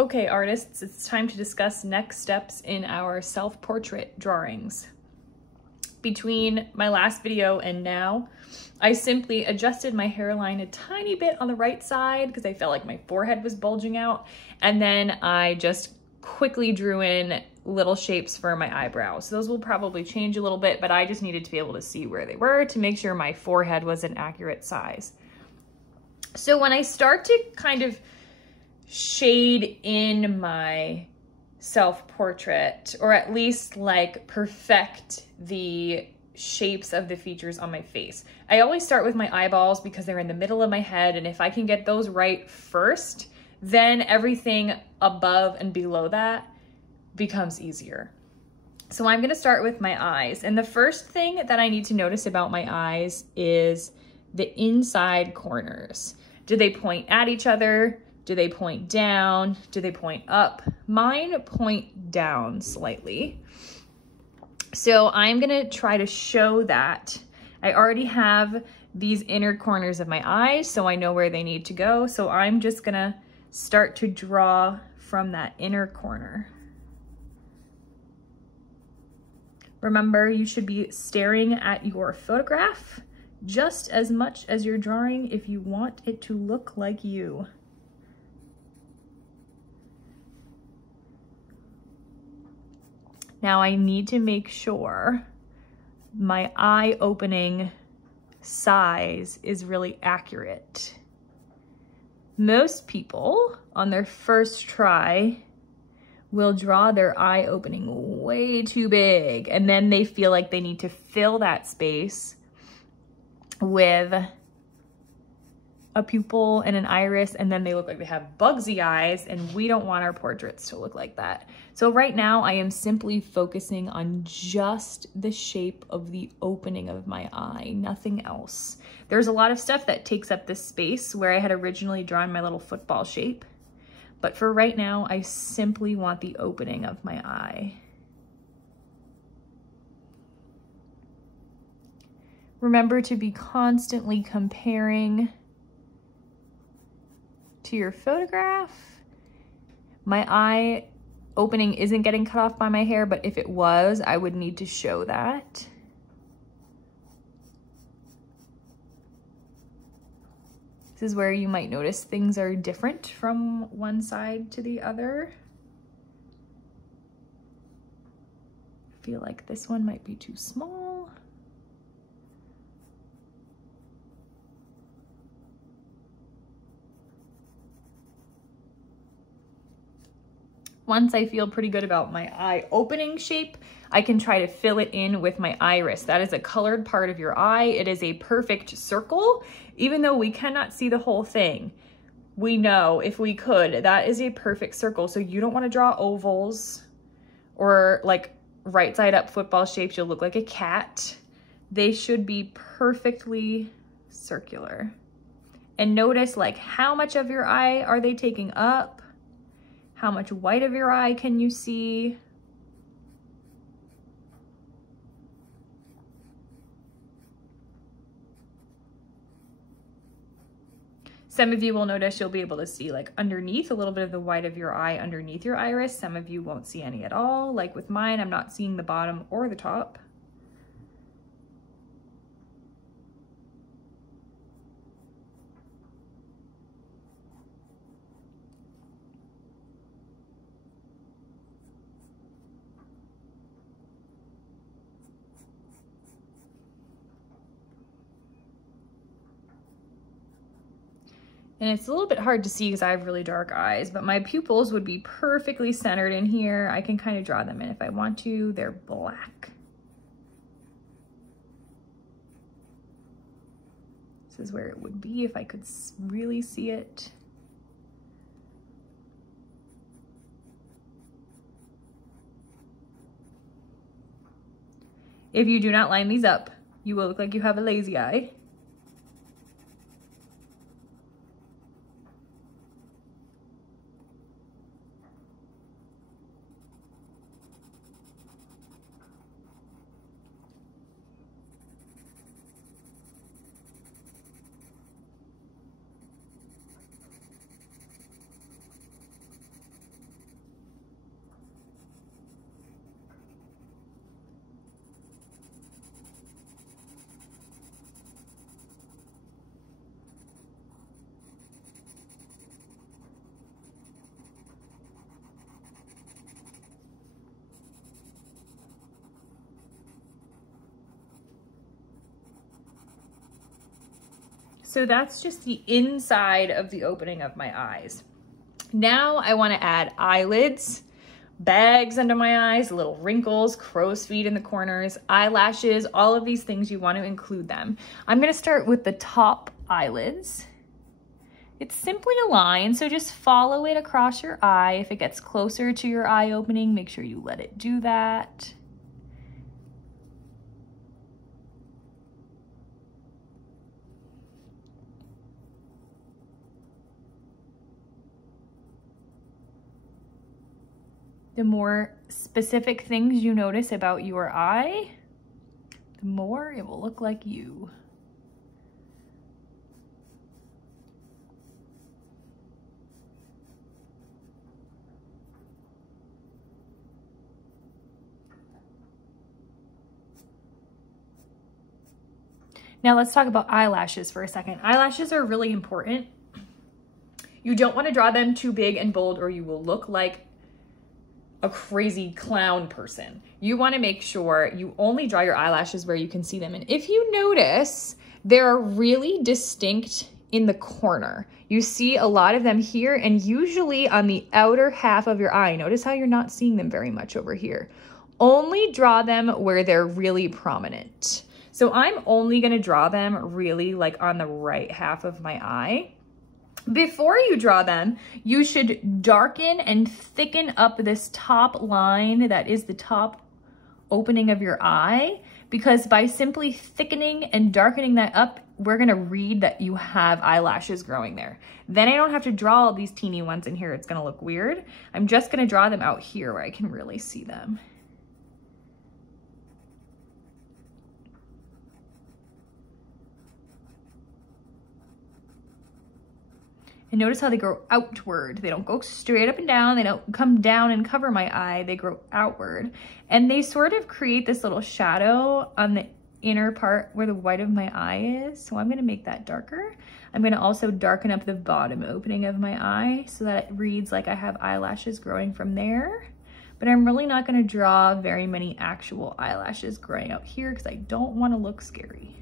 Okay, artists, it's time to discuss next steps in our self-portrait drawings. Between my last video and now, I simply adjusted my hairline a tiny bit on the right side because I felt like my forehead was bulging out. And then I just quickly drew in little shapes for my eyebrows. So those will probably change a little bit, but I just needed to be able to see where they were to make sure my forehead was an accurate size. So when I start to kind of shade in my self-portrait, or at least like perfect the shapes of the features on my face, I always start with my eyeballs because they're in the middle of my head, and if I can get those right first, then everything above and below that becomes easier. So I'm gonna start with my eyes, and the first thing that I need to notice about my eyes is the inside corners. Do they point at each other? Do they point down? Do they point up? Mine point down slightly. So I'm gonna try to show that. I already have these inner corners of my eyes, so I know where they need to go. So I'm just gonna start to draw from that inner corner. Remember, you should be staring at your photograph just as much as you're drawing if you want it to look like you. Now I need to make sure my eye opening size is really accurate. Most people on their first try will draw their eye opening way too big, and then they feel like they need to fill that space with a pupil and an iris, and then they look like they have Bugsy eyes, and we don't want our portraits to look like that. So right now I am simply focusing on just the shape of the opening of my eye, nothing else. There's a lot of stuff that takes up this space where I had originally drawn my little football shape, but for right now, I simply want the opening of my eye. Remember to be constantly comparing to your photograph. My eye opening isn't getting cut off by my hair, but if it was, I would need to show that. This is where you might notice things are different from one side to the other. I feel like this one might be too small. Once I feel pretty good about my eye opening shape, I can try to fill it in with my iris. That is a colored part of your eye. It is a perfect circle. Even though we cannot see the whole thing, we know if we could, that is a perfect circle. So you don't want to draw ovals or like right side up football shapes. You'll look like a cat. They should be perfectly circular. And notice like how much of your eye are they taking up? How much white of your eye can you see? Some of you will notice you'll be able to see like underneath a little bit of the white of your eye underneath your iris. Some of you won't see any at all. Like with mine, I'm not seeing the bottom or the top. And it's a little bit hard to see because I have really dark eyes, but my pupils would be perfectly centered in here. I can kind of draw them in if I want to. They're black. This is where it would be if I could really see it. If you do not line these up, you will look like you have a lazy eye. So that's just the inside of the opening of my eyes. Now I want to add eyelids, bags under my eyes, little wrinkles, crow's feet in the corners, eyelashes, all of these things, you want to include them. I'm going to start with the top eyelids. It's simply a line, so just follow it across your eye. If it gets closer to your eye opening, make sure you let it do that. The more specific things you notice about your eye, the more it will look like you. Now let's talk about eyelashes for a second. Eyelashes are really important. You don't want to draw them too big and bold or you will look like a crazy clown person. You want to make sure you only draw your eyelashes where you can see them. And if you notice, they're really distinct in the corner. You see a lot of them here and usually on the outer half of your eye. Notice how you're not seeing them very much over here. Only draw them where they're really prominent. So I'm only going to draw them really like on the right half of my eye. Before you draw them, you should darken and thicken up this top line that is the top opening of your eye, because by simply thickening and darkening that up, we're gonna read that you have eyelashes growing there. Then I don't have to draw all these teeny ones in here. It's gonna look weird. I'm just gonna draw them out here where I can really see them. And notice how they grow outward. They don't go straight up and down. They don't come down and cover my eye. They grow outward. And they sort of create this little shadow on the inner part where the white of my eye is. So I'm gonna make that darker. I'm gonna also darken up the bottom opening of my eye so that it reads like I have eyelashes growing from there. But I'm really not gonna draw very many actual eyelashes growing out here because I don't wanna look scary.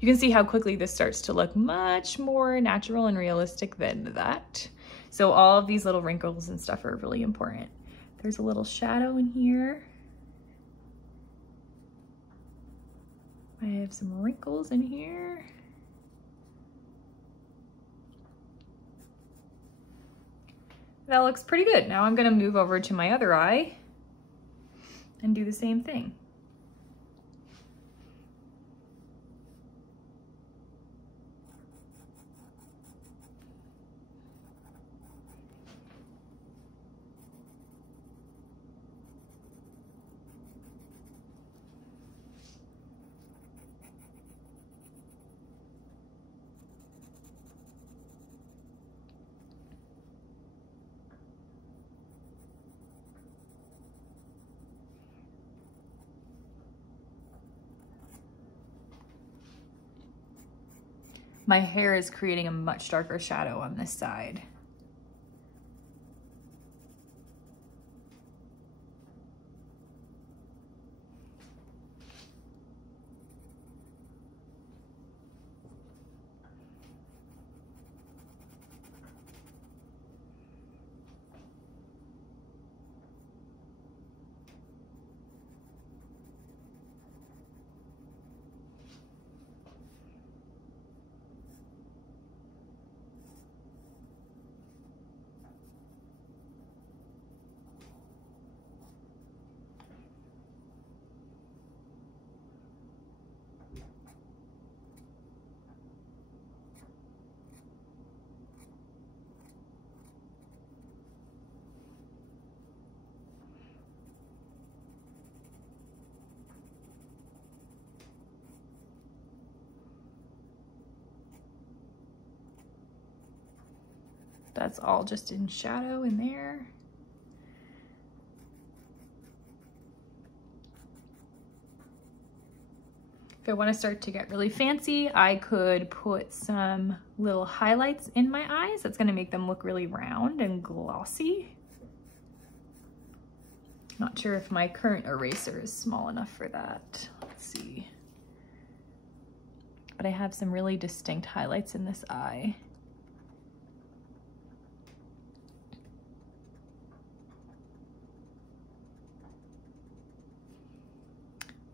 You can see how quickly this starts to look much more natural and realistic than that. So all of these little wrinkles and stuff are really important. There's a little shadow in here. I have some wrinkles in here. That looks pretty good. Now I'm gonna move over to my other eye and do the same thing. My hair is creating a much darker shadow on this side. That's all just in shadow in there. If I want to start to get really fancy, I could put some little highlights in my eyes. That's going to make them look really round and glossy. Not sure if my current eraser is small enough for that. Let's see. But I have some really distinct highlights in this eye.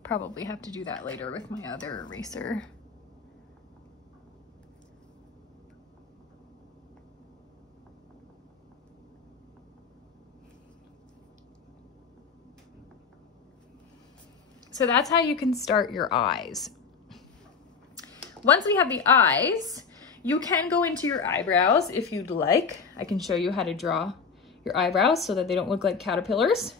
Probably have to do that later with my other eraser. So that's how you can start your eyes. Once we have the eyes, you can go into your eyebrows if you'd like. I can show you how to draw your eyebrows so that they don't look like caterpillars.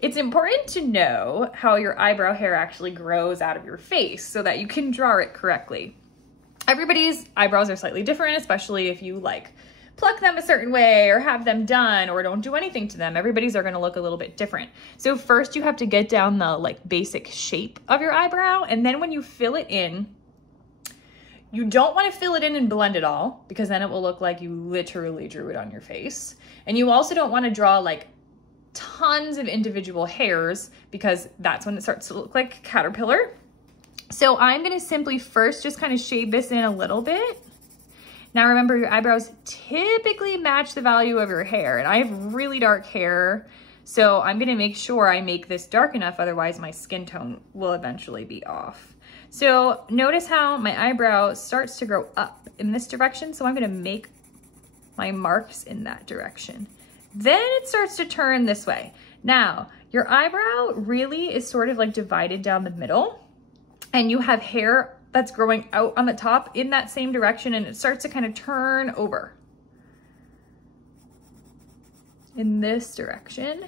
It's important to know how your eyebrow hair actually grows out of your face so that you can draw it correctly. Everybody's eyebrows are slightly different, especially if you like pluck them a certain way or have them done or don't do anything to them. Everybody's are gonna look a little bit different. So first you have to get down the like basic shape of your eyebrow, and then when you fill it in, you don't want to fill it in and blend it all because then it will look like you literally drew it on your face. And you also don't want to draw like tons of individual hairs because that's when it starts to look like a caterpillar. So I'm going to simply first just kind of shade this in a little bit. Now remember, your eyebrows typically match the value of your hair, and I have really dark hair, so I'm going to make sure I make this dark enough, otherwise my skin tone will eventually be off. So notice how my eyebrow starts to grow up in this direction, so I'm going to make my marks in that direction. Then it starts to turn this way. Now, your eyebrow really is sort of like divided down the middle, and you have hair that's growing out on the top in that same direction, and it starts to kind of turn over in this direction.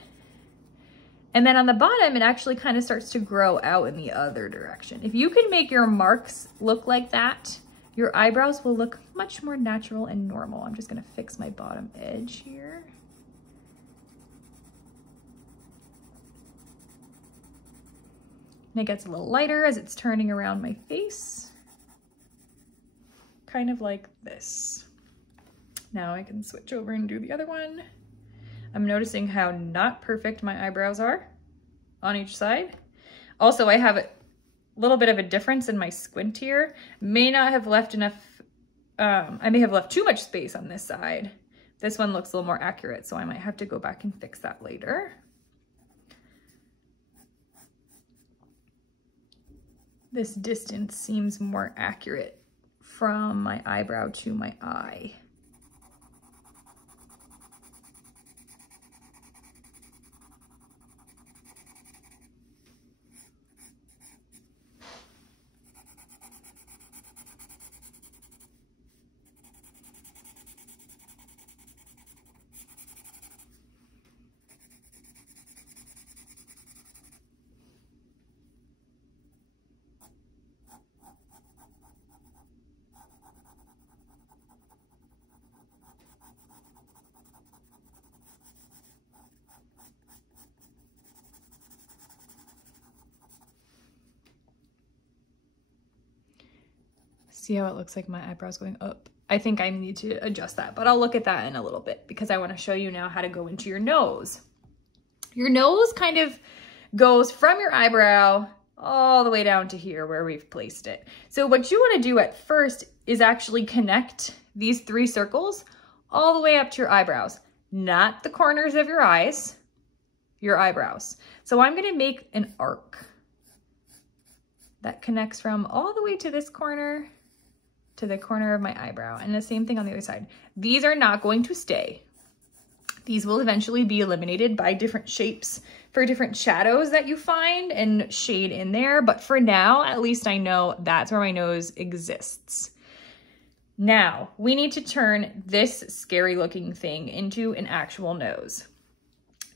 And then on the bottom, it actually kind of starts to grow out in the other direction. If you can make your marks look like that, your eyebrows will look much more natural and normal. I'm just gonna fix my bottom edge here. And it gets a little lighter as it's turning around my face. Kind of like this. Now I can switch over and do the other one. I'm noticing how not perfect my eyebrows are on each side. Also, I have a little bit of a difference in my squint here. May not have left enough, I may have left too much space on this side. This one looks a little more accurate, so I might have to go back and fix that later. This distance seems more accurate from my eyebrow to my eye. See how it looks like my eyebrows going up? I think I need to adjust that, but I'll look at that in a little bit because I want to show you now how to go into your nose. Your nose kind of goes from your eyebrow all the way down to here where we've placed it. So what you want to do at first is actually connect these 3 circles all the way up to your eyebrows, not the corners of your eyes, your eyebrows. So I'm going to make an arc that connects from all the way to this corner to the corner of my eyebrow, and the same thing on the other side. These are not going to stay. These will eventually be eliminated by different shapes for different shadows that you find and shade in there, but for now, at least I know that's where my nose exists. Now, we need to turn this scary looking thing into an actual nose.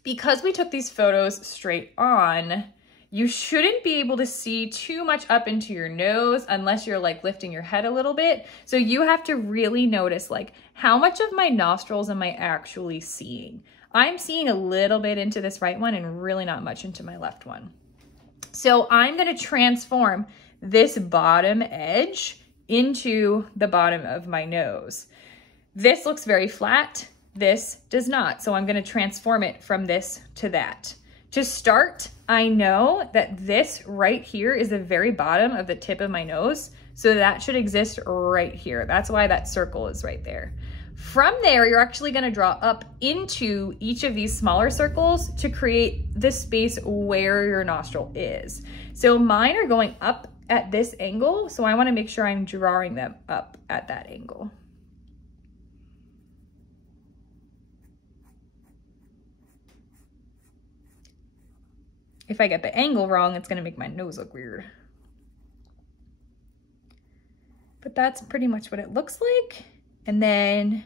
Because we took these photos straight on, you shouldn't be able to see too much up into your nose unless you're like lifting your head a little bit. So you have to really notice like how much of my nostrils am I actually seeing? I'm seeing a little bit into this right one and really not much into my left one. So I'm going to transform this bottom edge into the bottom of my nose. This looks very flat. This does not. So I'm gonna transform it from this to that. To start, I know that this right here is the very bottom of the tip of my nose. So that should exist right here. That's why that circle is right there. From there, you're actually gonna draw up into each of these smaller circles to create the space where your nostril is. So mine are going up at this angle, so I wanna make sure I'm drawing them up at that angle. If I get the angle wrong, it's gonna make my nose look weird. But that's pretty much what it looks like. And then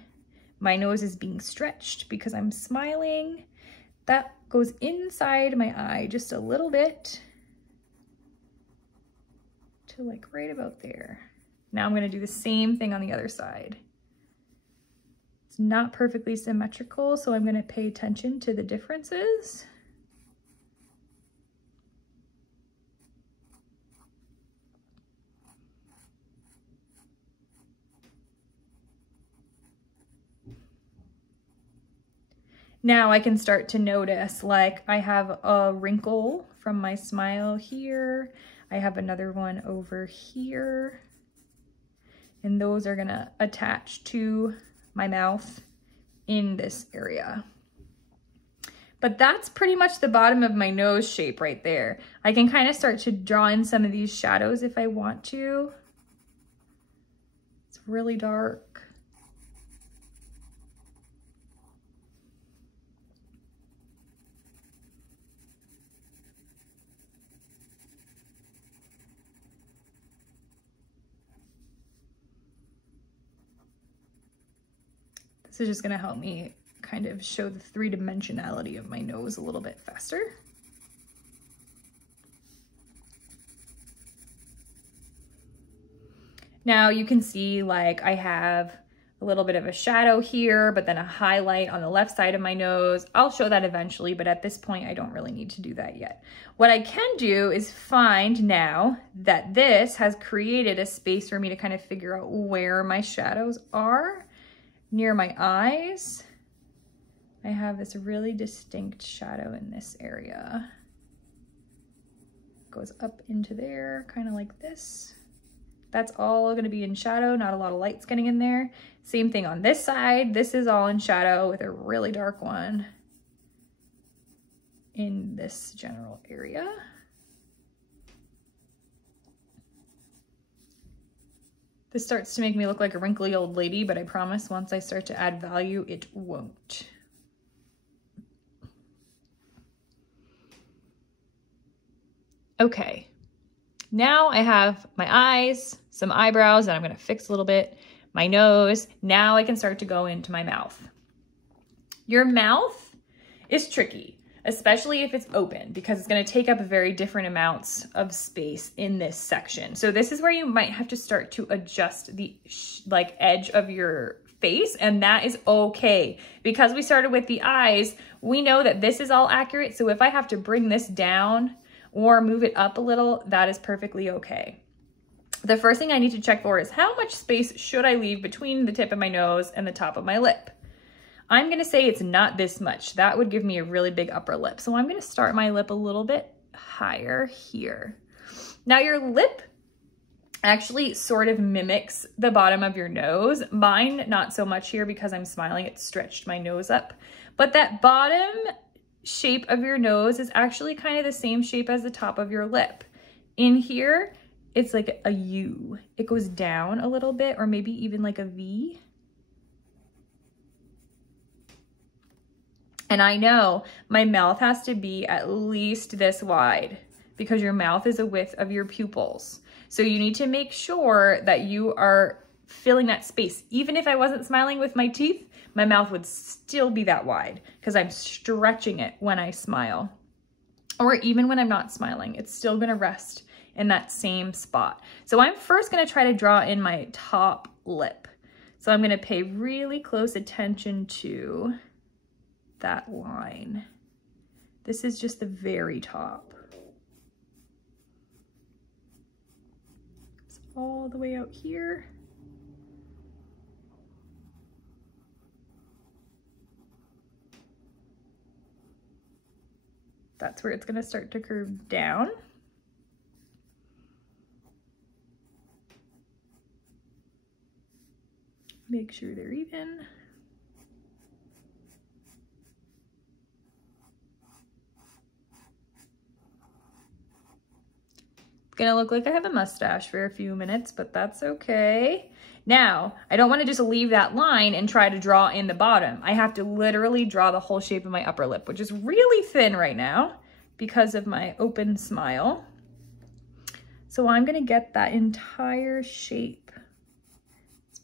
my nose is being stretched because I'm smiling. That goes inside my eye just a little bit to like right about there. Now I'm gonna do the same thing on the other side. It's not perfectly symmetrical, so I'm gonna pay attention to the differences. Now I can start to notice, like I have a wrinkle from my smile here. I have another one over here. And those are gonna attach to my mouth in this area. But that's pretty much the bottom of my nose shape right there. I can kind of start to draw in some of these shadows if I want to. It's really dark. This is just gonna help me kind of show the three-dimensionality of my nose a little bit faster. Now you can see like I have a little bit of a shadow here, but then a highlight on the left side of my nose. I'll show that eventually, but at this point I don't really need to do that yet. What I can do is find now that this has created a space for me to kind of figure out where my shadows are. Near my eyes, I have this really distinct shadow in this area. Goes up into there, kind of like this. That's all gonna be in shadow, not a lot of light's getting in there. Same thing on this side. This is all in shadow with a really dark one in this general area. This starts to make me look like a wrinkly old lady, but I promise once I start to add value, it won't. Okay, now I have my eyes, some eyebrows that I'm gonna fix a little bit, my nose. Now I can start to go into my mouth. Your mouth is tricky, especially if it's open, because it's gonna take up very different amounts of space in this section. So this is where you might have to start to adjust the edge of your face, and that is okay. Because we started with the eyes, we know that this is all accurate. So if I have to bring this down or move it up a little, that is perfectly okay. The first thing I need to check for is how much space should I leave between the tip of my nose and the top of my lip? I'm gonna say it's not this much. That would give me a really big upper lip. So I'm gonna start my lip a little bit higher here. Now your lip actually sort of mimics the bottom of your nose. Mine, not so much here because I'm smiling, it stretched my nose up. But that bottom shape of your nose is actually kind of the same shape as the top of your lip. In here, it's like a U. It goes down a little bit, or maybe even like a V. And I know my mouth has to be at least this wide because your mouth is the width of your pupils. So you need to make sure that you are filling that space. Even if I wasn't smiling with my teeth, my mouth would still be that wide because I'm stretching it when I smile. Or even when I'm not smiling, it's still gonna rest in that same spot. So I'm first gonna try to draw in my top lip. So I'm gonna pay really close attention to that line. This is just the very top. It's all the way out here. That's where it's gonna start to curve down. Make sure they're even. It's gonna look like I have a mustache for a few minutes, but that's okay. Now, I don't wanna just leave that line and try to draw in the bottom. I have to literally draw the whole shape of my upper lip, which is really thin right now because of my open smile. So I'm gonna get that entire shape.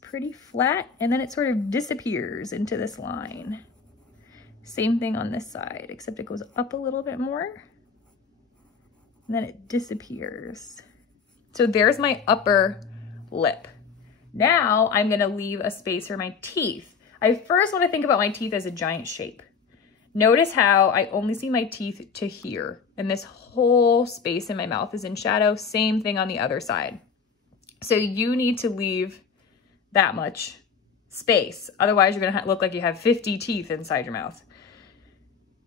Pretty flat, and then it sort of disappears into this line. Same thing on this side, except it goes up a little bit more, and then it disappears. So there's my upper lip. Now I'm gonna leave a space for my teeth. I first wanna think about my teeth as a giant shape. Notice how I only see my teeth to here, and this whole space in my mouth is in shadow. Same thing on the other side. So you need to leave that much space. Otherwise, you're gonna look like you have 50 teeth inside your mouth.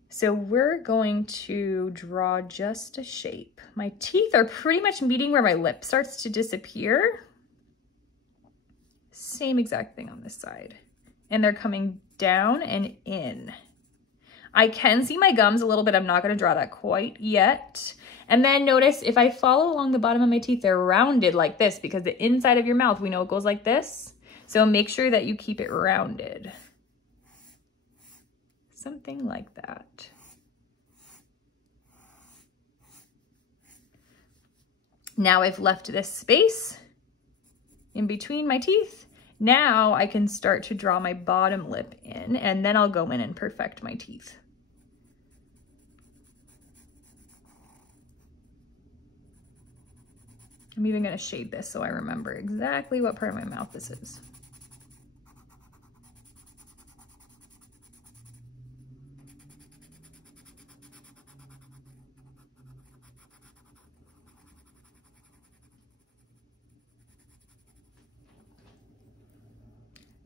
So we're going to draw just a shape. My teeth are pretty much meeting where my lip starts to disappear. Same exact thing on this side. And they're coming down and in. I can see my gums a little bit. I'm not gonna draw that quite yet. And then notice if I follow along the bottom of my teeth, they're rounded like this because the inside of your mouth, we know it goes like this. So make sure that you keep it rounded. Something like that. Now I've left this space in between my teeth. Now I can start to draw my bottom lip in, and then I'll go in and perfect my teeth. I'm even gonna shade this so I remember exactly what part of my mouth this is.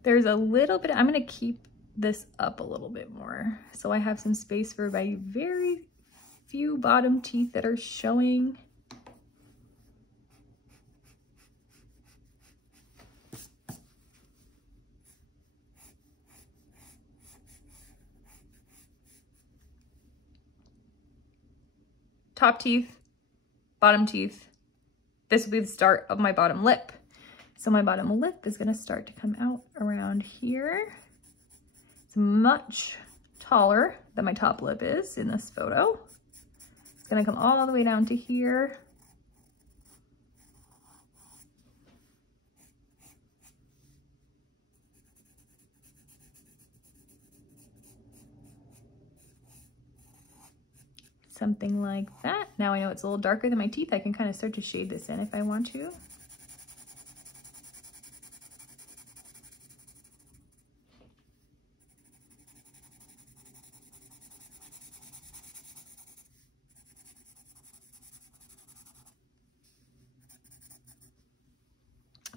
There's a little bit, I'm gonna keep this up a little bit more so I have some space for my very few bottom teeth that are showing. Top teeth, bottom teeth. This will be the start of my bottom lip. So my bottom lip is gonna start to come out around here. It's much taller than my top lip is in this photo. It's gonna come all the way down to here. Something like that. Now I know it's a little darker than my teeth. I can kind of start to shade this in if I want to.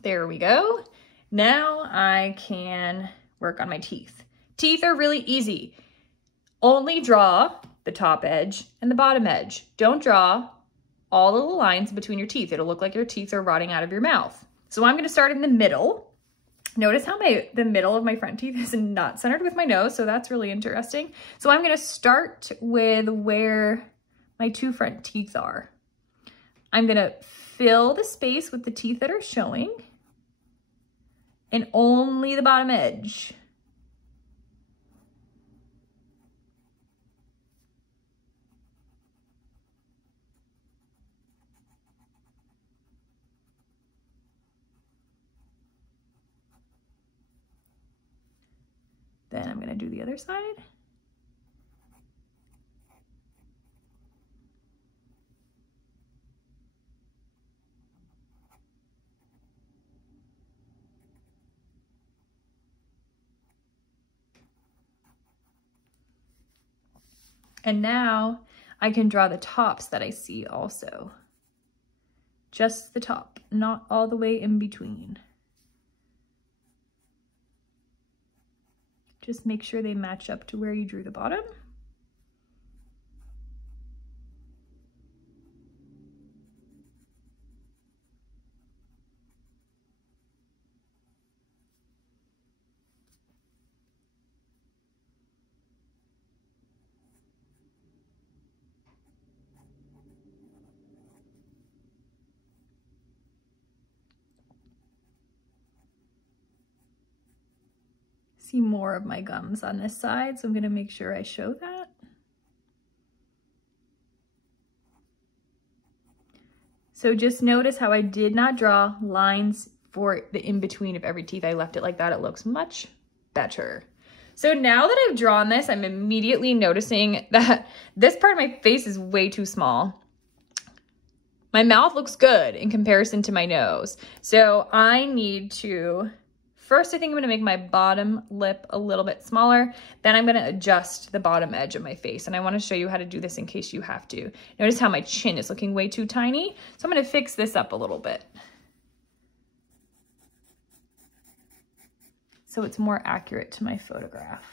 There we go. Now I can work on my teeth. Teeth are really easy. Only draw the top edge and the bottom edge. Don't draw all the little lines between your teeth. It'll look like your teeth are rotting out of your mouth. So I'm gonna start in the middle. Notice how the middle of my front teeth is not centered with my nose, so that's really interesting. So I'm gonna start with where my two front teeth are. I'm gonna fill the space with the teeth that are showing and only the bottom edge. Then I'm gonna do the other side. And now I can draw the tops that I see also. Just the top, not all the way in between. Just make sure they match up to where you drew the bottom. see more of my gums on this side, so I'm gonna make sure I show that. So just notice how I did not draw lines for the in-between of every teeth. I left it like that. It looks much better. So now that I've drawn this, I'm immediately noticing that this part of my face is way too small. My mouth looks good in comparison to my nose. So I need to, first I think I'm gonna make my bottom lip a little bit smaller. Then I'm gonna adjust the bottom edge of my face. And I wanna show you how to do this in case you have to. Notice how my chin is looking way too tiny. So I'm gonna fix this up a little bit, so it's more accurate to my photograph.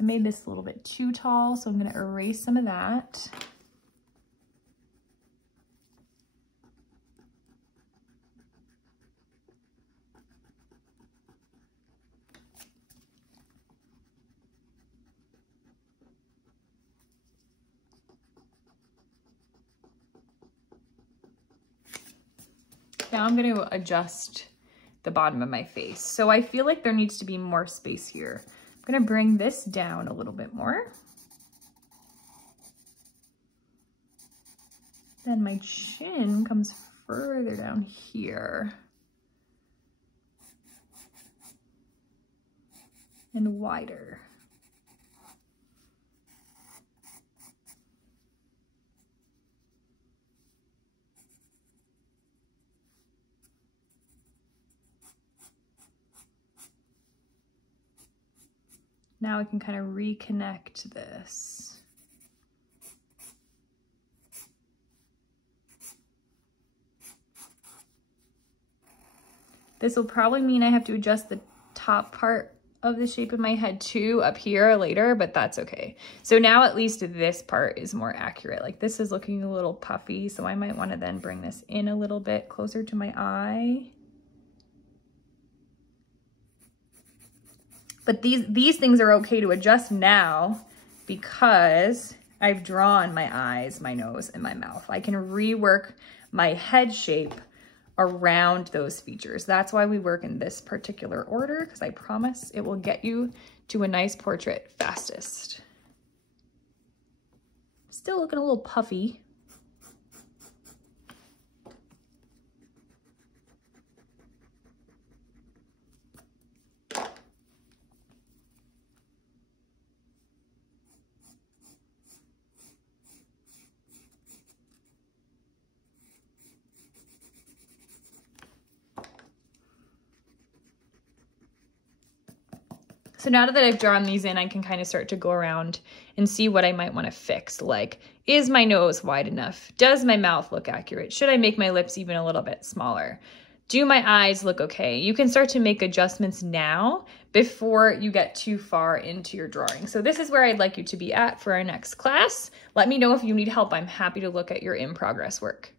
I made this a little bit too tall, so I'm gonna erase some of that. Now I'm going to adjust the bottom of my face. So I feel like there needs to be more space here. I'm going to bring this down a little bit more. Then my chin comes further down here. And wider. Now I can kind of reconnect this. This will probably mean I have to adjust the top part of the shape of my head too up here later, but that's okay. So now at least this part is more accurate. Like this is looking a little puffy, so I might want to then bring this in a little bit closer to my eye. But these things are okay to adjust now because I've drawn my eyes, my nose, and my mouth. I can rework my head shape around those features. That's why we work in this particular order, because I promise it will get you to a nice portrait fastest. Still looking a little puffy. So now that I've drawn these in, I can kind of start to go around and see what I might want to fix. Like, is my nose wide enough? Does my mouth look accurate? Should I make my lips even a little bit smaller? Do my eyes look okay? You can start to make adjustments now before you get too far into your drawing. So this is where I'd like you to be at for our next class. Let me know if you need help. I'm happy to look at your in progress work.